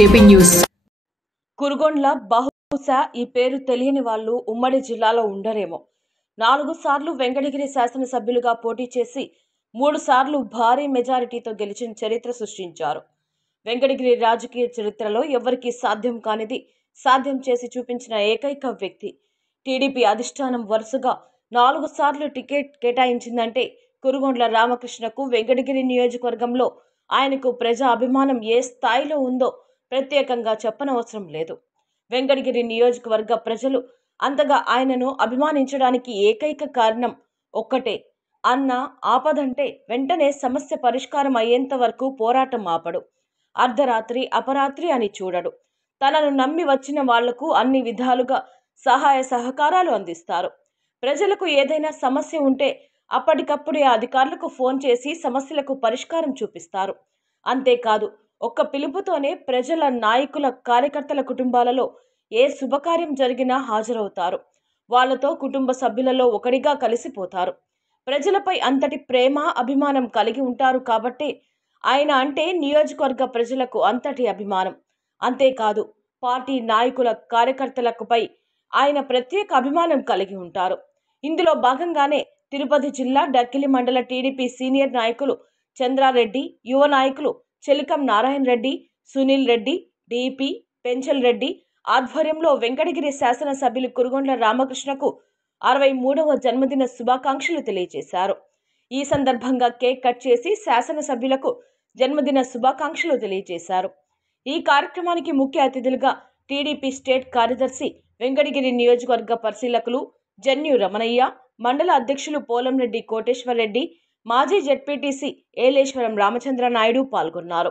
JP news. Kurugondla బహుశా ఈ పేరు తెలియని వాళ్ళు ఉమ్మడి జిల్లాలో ఉండరేమో. 4 సార్లు వెంకటగిరి శాసనసభ్యులుగా పోటీ చేసి 3 సార్లు భారీ మెజారిటీతో గెలిచిన చరిత్ర సృష్టించారు. వెంకటగిరి రాజకీయ చరిత్రలో ఎవరికీ సాధ్యం కానిది సాధ్యం చేసి చూపించిన ఏకైక వ్యక్తి. టీడీపీ అధిష్టానం వరుసగా 4 సార్లు టికెట్ కేటాయించిందంటే కురుగొండ్ల రామకృష్ణకు వెంకటగిరి నియోజకవర్గంలో ఆయనకు ప్రజా అభిమానం ఏ స్థాయిలో ఉందో ప్రత్యేకంగా చెప్పనవసరం లేదు. వెంకటగిరి నియోజకవర్గ ప్రజలు అంతగా ఆయనను అభిమానించడానికి ఏకైక కారణం ఒక్కటే. అన్న ఆపదంటే వెంటనే సమస్య పరిష్కారం అయ్యేంత వరకు పోరాటం ఆపడు. అర్ధరాత్రి అపరాత్రి అని చూడడు. తనను నమ్మి వచ్చిన వాళ్లకు అన్ని విధాలుగా సహాయ సహకారాలు అందిస్తారు. ప్రజలకు ఏదైనా సమస్య ఉంటే అప్పటికప్పుడే అధికారులకు ఫోన్ చేసి సమస్యలకు పరిష్కారం చూపిస్తారు. అంతేకాదు, ఒక్క పిలుపుతోనే ప్రజల, నాయకుల, కార్యకర్తల కుటుంబాలలో ఏ శుభకార్యం జరిగినా హాజరవుతారు. వాళ్లతో కుటుంబ సభ్యులలో ఒకడిగా కలిసిపోతారు. ప్రజలపై అంతటి ప్రేమ, అభిమానం కలిగి ఉంటారు కాబట్టి ఆయన అంటే నియోజకవర్గ ప్రజలకు అంతటి అభిమానం. అంతేకాదు, పార్టీ నాయకుల, కార్యకర్తలపై ఆయన ప్రత్యేక అభిమానం కలిగి ఉంటారు. ఇందులో భాగంగానే తిరుపతి జిల్లా డక్కిలి మండల టీడీపీ సీనియర్ నాయకులు చంద్రారెడ్డి, యువ నాయకులు చెలికం నారాయణ రెడ్డి, సునీల్ రెడ్డి, డిపి పెంచల్ రెడ్డి ఆధ్వర్యంలో వెంకటగిరి శాసనసభ్యులు కురుగొండ్ల రామకృష్ణకు 63వ జన్మదిన శుభాకాంక్షలు తెలియజేశారు. ఈ సందర్భంగా కేక్ కట్ చేసి శాసనసభ్యులకు జన్మదిన శుభాకాంక్షలు తెలియజేశారు. ఈ కార్యక్రమానికి ముఖ్య అతిథులుగా టీడీపీ స్టేట్ కార్యదర్శి, వెంకటగిరి నియోజకవర్గ పరిశీలకులు జన్యు రమణయ్య, మండల అధ్యక్షులు పోలంరెడ్డి కోటేశ్వరరెడ్డి, మాజీ జెడ్పీటీసీ ఏలేశ్వరం రామచంద్ర నాయుడు పాల్గొన్నారు.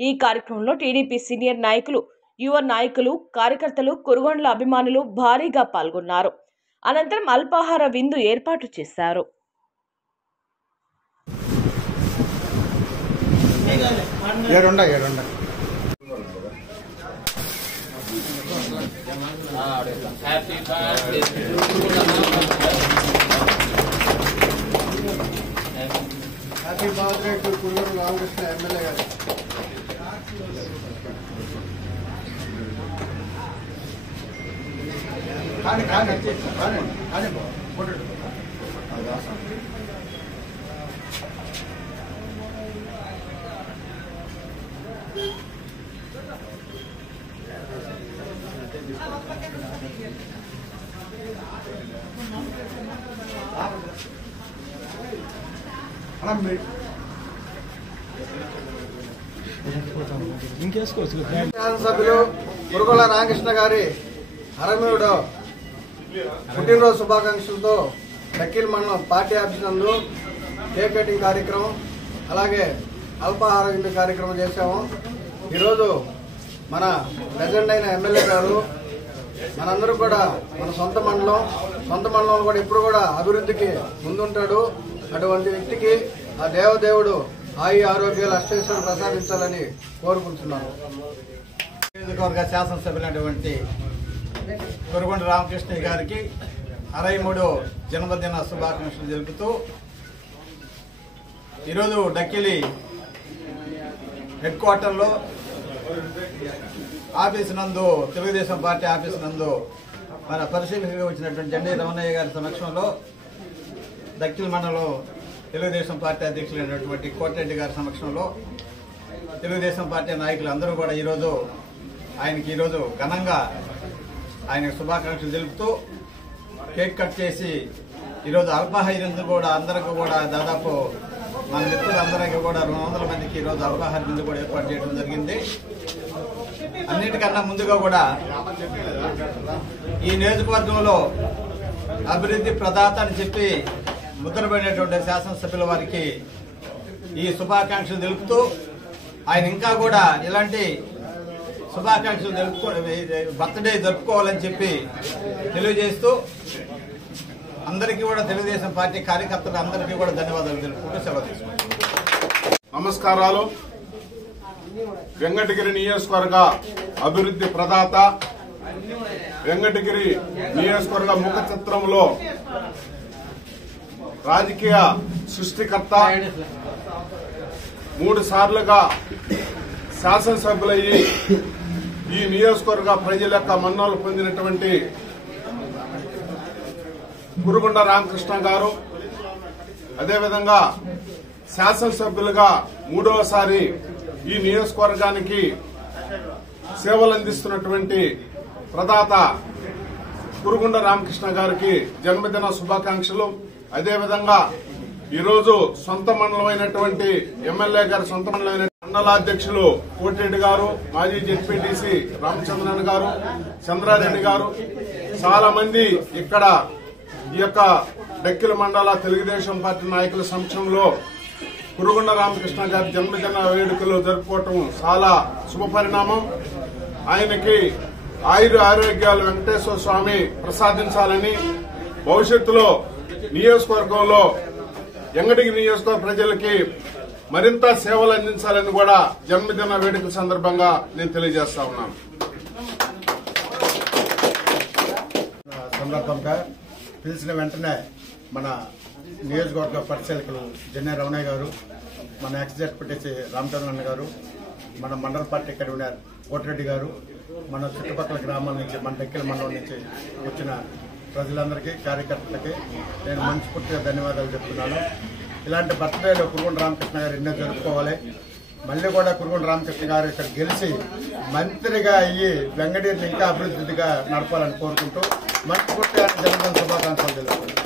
ఈ కార్యక్రమంలో టీడీపీ సీనియర్ నాయకులు, యువ నాయకులు, కార్యకర్తలు, కురుగొండ్ల అభిమానులు భారీగా పాల్గొన్నారు. అనంతరం అల్పాహార విందు ఏర్పాటు చేశారు. Happy birthday to Kurugondla Ramakrishna MLA గారు. కానీ శాసనసభ్యులు కురుగొండ్ల రామకృష్ణ గారి 63వ పుట్టినరోజు శుభాకాంక్షలతో డక్కిలి మండలం పార్టీ ఆఫీస్ నందు కేక్ కటింగ్ కార్యక్రమం, అలాగే అల్పాహార విందు కార్యక్రమం చేశాము. ఈరోజు మన లెజెండ్ అయిన ఎమ్మెల్యే గారు మనందరూ కూడా మన సొంత మండలంలో కూడా ఎప్పుడు కూడా అభివృద్ధికి ముందుంటాడు. అటువంటి వ్యక్తికి ఆ దేవదేవుడు ఆయు ఆరోగ్యాలు అష్టైశ్వర్యం ప్రసాదించాలని కోరుకుంటున్నాను. నియోజకవర్గ శాసనసభ్యులైనటువంటి కురుగొండ్ల రామకృష్ణ గారికి 63వ జన్మదిన శుభాకాంక్షలు తెలుపుతూ ఈరోజు డక్కిలి హెడ్ క్వార్టర్లో ఆఫీసు నందు, తెలుగుదేశం పార్టీ ఆఫీసు నందు మన పరిశీలనగా వచ్చినటువంటి జెండా రమణయ్య గారి సమక్షంలో డక్కిలి మండలం తెలుగుదేశం పార్టీ అధ్యక్షులైనటువంటి కోటిరెడ్డి గారి సమక్షంలో తెలుగుదేశం పార్టీ నాయకులు అందరూ కూడా ఆయనకి ఘనంగా ఆయనకు శుభాకాంక్షలు తెలుపుతూ కేక్ కట్ చేసి ఈరోజు అల్పాహార కూడా అందరికీ కూడా దాదాపు మన మిత్రులందరికీ కూడా 200 మందికి ఈరోజు అల్పాహార విందు కూడా ఏర్పాటు చేయడం జరిగింది. అన్నిటికన్నా ముందుగా కూడా ఈ నియోజకవర్గంలో అభివృద్ధి ప్రదాత అని చెప్పి ముద్రపడినటువంటి శాసనసభ్యుల వారికి ఈ శుభాకాంక్షలు తెలుపుతూ ఆయన ఇంకా కూడా ఇలాంటి శుభాకాంక్షలు బర్త్డే జరుపుకోవాలని చెప్పి తెలియజేస్తూ అందరికీ కూడా తెలుగుదేశం పార్టీ కార్యకర్తలు అందరికీ కూడా ధన్యవాదాలు తెలుపుకుంటూ సెలవు తీసుకుంటాం. నమస్కారాలు. వెంకటగిరి నియోజకవర్గ అభివృద్ధి ప్రదాత, వెంకటగిరి నియోజకవర్గ ముఖ చిత్రంలో రాజకీయ సృష్టికర్త, 3 సార్లుగా శాసనసభ్యులయ్యి ఈ నియోజకవర్గ ప్రజల యొక్క మన్ననలు పొందినటువంటి కురుగుండ రామకృష్ణ గారు, అదేవిధంగా శాసనసభ్యులుగా మూడవసారి ఈ నియోజకవర్గానికి సేవలు అందిస్తున్నటువంటి ప్రదాత కురుగుండ రామకృష్ణ గారికి జన్మదిన శుభాకాంక్షలు. అదేవిధంగా ఈరోజు సొంత మండలమైనటువంటి ఎమ్మెల్యే గారు సొంత మండలమైన మండలాధ్యక్షులు కోటిరెడ్డి గారు, మాజీ జెడ్పీటీసీ రామచంద్రన్ గారు, చంద్రారెడ్డి గారు, చాలా మంది ఇక్కడ ఈ యొక్క డక్కిల మండల తెలుగుదేశం పార్టీ నాయకుల సమక్షంలో కురుగుండ రామకృష్ణ గారి జన్మదిన వేడుకలు జరుపుకోవటం చాలా శుభపరిణామం. ఆయనకి ఆరోగ్యాలు వెంకటేశ్వర స్వామి ప్రసాదించాలని, భవిష్యత్తులో నియోజకవర్గంలో ఎంగడిగి నియోజకవర్గ ప్రజలకి మరింత సేవలు అందించాలని కూడా జన్మదిన వేడుక సందర్భంగా నేను తెలియజేస్తా ఉన్నాను. సందర్భంగా పిలిచిన వెంటనే మన నియోజకవర్గ పరిశీలకులు జెన్నే రమణయ్య గారు, మన ఎక్స్ జెడ్పీటీసీ రామచంద్రన్ గారు, మన మండల పార్టీ కన్వీనర్ కోటిరెడ్డి గారు, మన చుట్టుపక్కల గ్రామాల నుంచి, మన డక్కిల మండలం నుంచి వచ్చిన ప్రజలందరికీ, కార్యకర్తలకి నేను మనస్ఫూర్తిగా ధన్యవాదాలు చెప్తున్నాను. ఇలాంటి బర్త్డేలో కురుగుండ రామకృష్ణ గారు ఎన్నో జరుపుకోవాలి. మళ్ళీ కూడా కురుగుండ రామకృష్ణ గారు ఇక్కడ గెలిచి మంత్రిగా అయ్యి వెంగడీని ఇంకా అభివృద్ధిగా నడపాలని కోరుకుంటూ మనస్ఫూర్తిగా జన్మదిన శుభాకాంక్షలు తెలుపుతున్నాను.